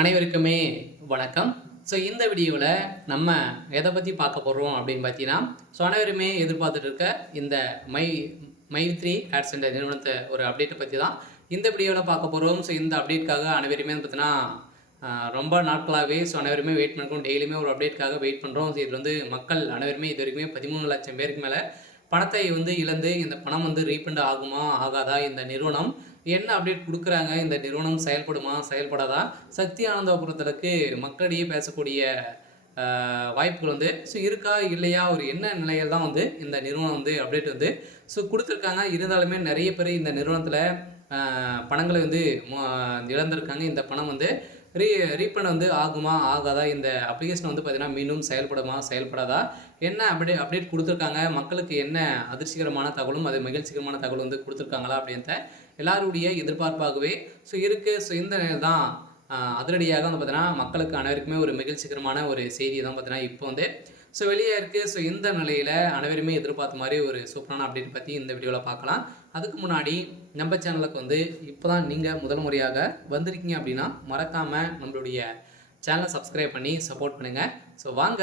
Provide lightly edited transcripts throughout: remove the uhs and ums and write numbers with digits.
அனைவருக்குமே வணக்கம். ஸோ இந்த வீடியோவில் நம்ம எதை பற்றி பார்க்க போகிறோம் அப்படின்னு பார்த்தீங்கன்னா, அனைவருமே எதிர்பார்த்துட்டு இருக்க இந்த மை மை3 ஆட்ஸ் என்ற நிறுவனத்தை ஒரு அப்டேட்டை பற்றி தான் இந்த வீடியோவில் பார்க்க போகிறோம். ஸோ இந்த அப்டேட்டுக்காக அனைவருமே பார்த்தீங்கன்னா ரொம்ப நாட்களாகவே அனைவருமே வெயிட் பண்ணுறோம். டெய்லியுமே ஒரு அப்டேட்டுக்காக வெயிட் பண்ணுறோம். ஸோ இது மக்கள் அனைவருமே இது வரைக்குமே 13 லட்சம் பேருக்கு மேலே பணத்தை இழந்து இந்த பணம் ரீஃபண்ட் ஆகுமா ஆகாதா, இந்த நிறுவனம் என்ன அப்டேட் கொடுக்குறாங்க, இந்த நிறுவனம் செயல்படுமா செயல்படாதா, சக்தி ஆனந்தபுரத்திற்கு மக்களிடையே பேசக்கூடிய வாய்ப்புகள் இருக்கா இல்லையா, ஒரு என்ன நிலையில் தான் இந்த நிறுவனம் அப்டேட் கொடுத்துருக்காங்க. இருந்தாலுமே நிறைய பேர் இந்த நிறுவனத்தில் பணங்களை இழந்திருக்காங்க. இந்த பணம் ரீஃபண்ட் ஆகுமா ஆகாதா, இந்த அப்ளிகேஷன் பார்த்தீங்கன்னா மீண்டும் செயல்படுமா செயல்படாதா, என்ன அப்டேட் கொடுத்துருக்காங்க, மக்களுக்கு என்ன அதிர்ச்சிகரமான தகவலும் அது மகிழ்ச்சிகரமான தகவல் கொடுத்துருக்காங்களா அப்படின்ற எல்லாருடைய எதிர்பார்ப்பாகவே இருக்குது. இந்த தான் அதிரடியாக பார்த்தீங்கன்னா மக்களுக்கு அனைவருக்குமே ஒரு மகிழ்ச்சிகரமான ஒரு செய்தி தான் பார்த்தீங்கன்னா இப்போ வெளியே இருக்குது. இந்த நிலையில் அனைவருமே எதிர்பார்த்த மாதிரி ஒரு சூப்பரான அப்டேட் பற்றி இந்த வீடியோவில் பார்க்கலாம். அதுக்கு முன்னாடி நம்ம சேனலுக்கு இப்போ தான் நீங்கள் முதல் முறையாக வந்திருக்கீங்க அப்படின்னா மறக்காமல் நம்மளுடைய சேனலை சப்ஸ்கிரைப் பண்ணி சப்போர்ட் பண்ணுங்கள். வாங்க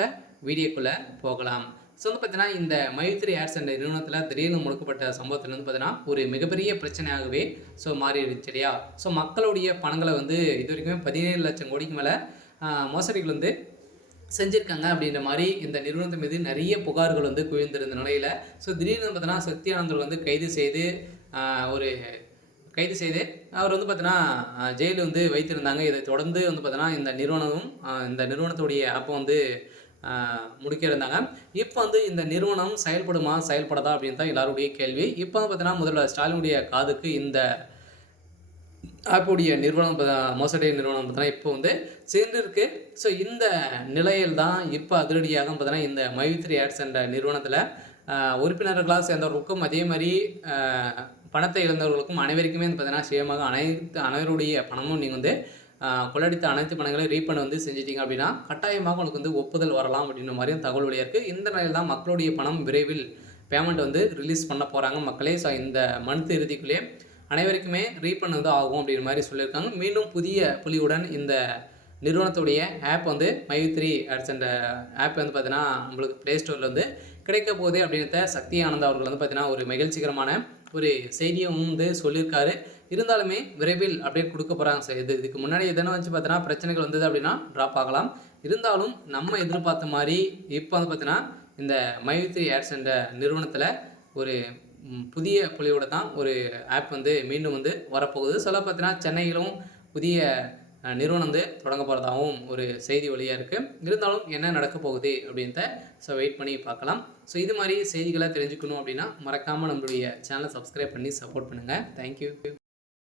வீடியோக்குள்ளே போகலாம். பார்த்தீங்கன்னா இந்த மை3 ஆட்ஸ் என்ற நிறுவனத்தில் திடீர்னு முடக்கப்பட்ட சம்பவத்தில் பார்த்தீங்கன்னா ஒரு மிகப்பெரிய பிரச்சனையாகவே மாறிடுச்சு இல்லையா. மக்களுடைய பணங்களை இது வரைக்குமே 17 லட்சம் கோடிக்கு மேலே மோசடிகள் செஞ்சுருக்காங்க அப்படின்ற மாதிரி இந்த நிறுவனத்து மீது நிறைய புகார்கள் குவிந்திருந்த நிலையில் திடீர்னு பார்த்தீங்கன்னா சக்தி ஆனந்தர் கைது செய்து அவர் பார்த்தீங்கன்னா ஜெயிலில் வைத்திருந்தாங்க. இதை தொடர்ந்து பார்த்தீங்கன்னா இந்த நிறுவனத்துடைய அப்போ முடிக்க இருந்தாங்க. இப்போ இந்த நிறுவனம் செயல்படுமா செயல்படாதா அப்படின்னு தான் எல்லாருடைய கேள்வி. இப்போ பார்த்தீங்கன்னா முதல்வர் ஸ்டாலினுடைய காதுக்கு இந்த ஆப்புடைய நிறுவனம் மோசடி நிறுவனம் பார்த்தீங்கன்னா இப்போ சேர்ந்துருக்கு. இந்த நிலையில் தான் இப்போ அதிரடியாக பார்த்தீங்கன்னா இந்த மை3 ஆட்ஸ் என்ற நிறுவனத்தில் உறுப்பினர்களாக சேர்ந்தவர்களுக்கும் அதே மாதிரி பணத்தை இழந்தவர்களுக்கும் அனைவருக்குமே பார்த்தீங்கன்னா சுயமாக அனைவருடைய பணமும் நீங்கள் கொள்ளடித்த அனைத்து பணங்களையும் ரீஃபண்ட் செஞ்சிட்டிங்க அப்படின்னா கட்டாயமாக உங்களுக்கு ஒப்புதல் வரலாம் அப்படின்ற மாதிரியும் தகவல் வழியாக இருக்குது. இந்த நிலையில் தான் மக்களுடைய பணம் விரைவில் பேமெண்ட் ரிலீஸ் பண்ண போகிறாங்க மக்களே. இந்த மந்த் இறுதிக்குள்ளேயே அனைவருக்குமே ரீஃபண்ட் ஆகும் அப்படின்ற மாதிரி சொல்லியிருக்காங்க. மீண்டும் புதிய புலியுடன் இந்த நிறுவனத்துடைய ஆப் மை3 ஆட்ஸ் என்ற ஆப் பார்த்தீங்கன்னா நம்மளுக்கு ப்ளே ஸ்டோரில் கிடைக்க போகுது அப்படின்றத சக்தி ஆனந்த் அவர்கள் பார்த்தீங்கன்னா ஒரு மகிழ்ச்சிகரமான ஒரு செய்தியும் சொல்லியிருக்காரு. இருந்தாலுமே விரைவில் அப்டேட் கொடுக்க போகிறாங்க. இதுக்கு முன்னாடி எதனா பார்த்தீங்கன்னா பிரச்சனைகள் வந்தது அப்படின்னா ட்ராப் ஆகலாம். இருந்தாலும் நம்ம எதிர்பார்த்த மாதிரி இப்போ பார்த்தீங்கன்னா இந்த மை3 ஆட்ஸ் என்ற நிறுவனத்தில் ஒரு புதிய புலியோட தான் ஒரு ஆப் மீண்டும் வரப்போகுது. பார்த்தீங்கன்னா சென்னையிலும் புதிய நிறுவனம் தொடங்க போகிறதாகவும் ஒரு செய்தி வழியாக இருக்குது. இருந்தாலும் என்ன நடக்க போகுது அப்படின்றத வெயிட் பண்ணி பார்க்கலாம். இது மாதிரி செய்திகளை தெரிஞ்சுக்கணும் அப்படின்னா மறக்காமல் நம்மளுடைய சேனலை சப்ஸ்கிரைப் பண்ணி சப்போர்ட் பண்ணுங்கள். தேங்க்யூ.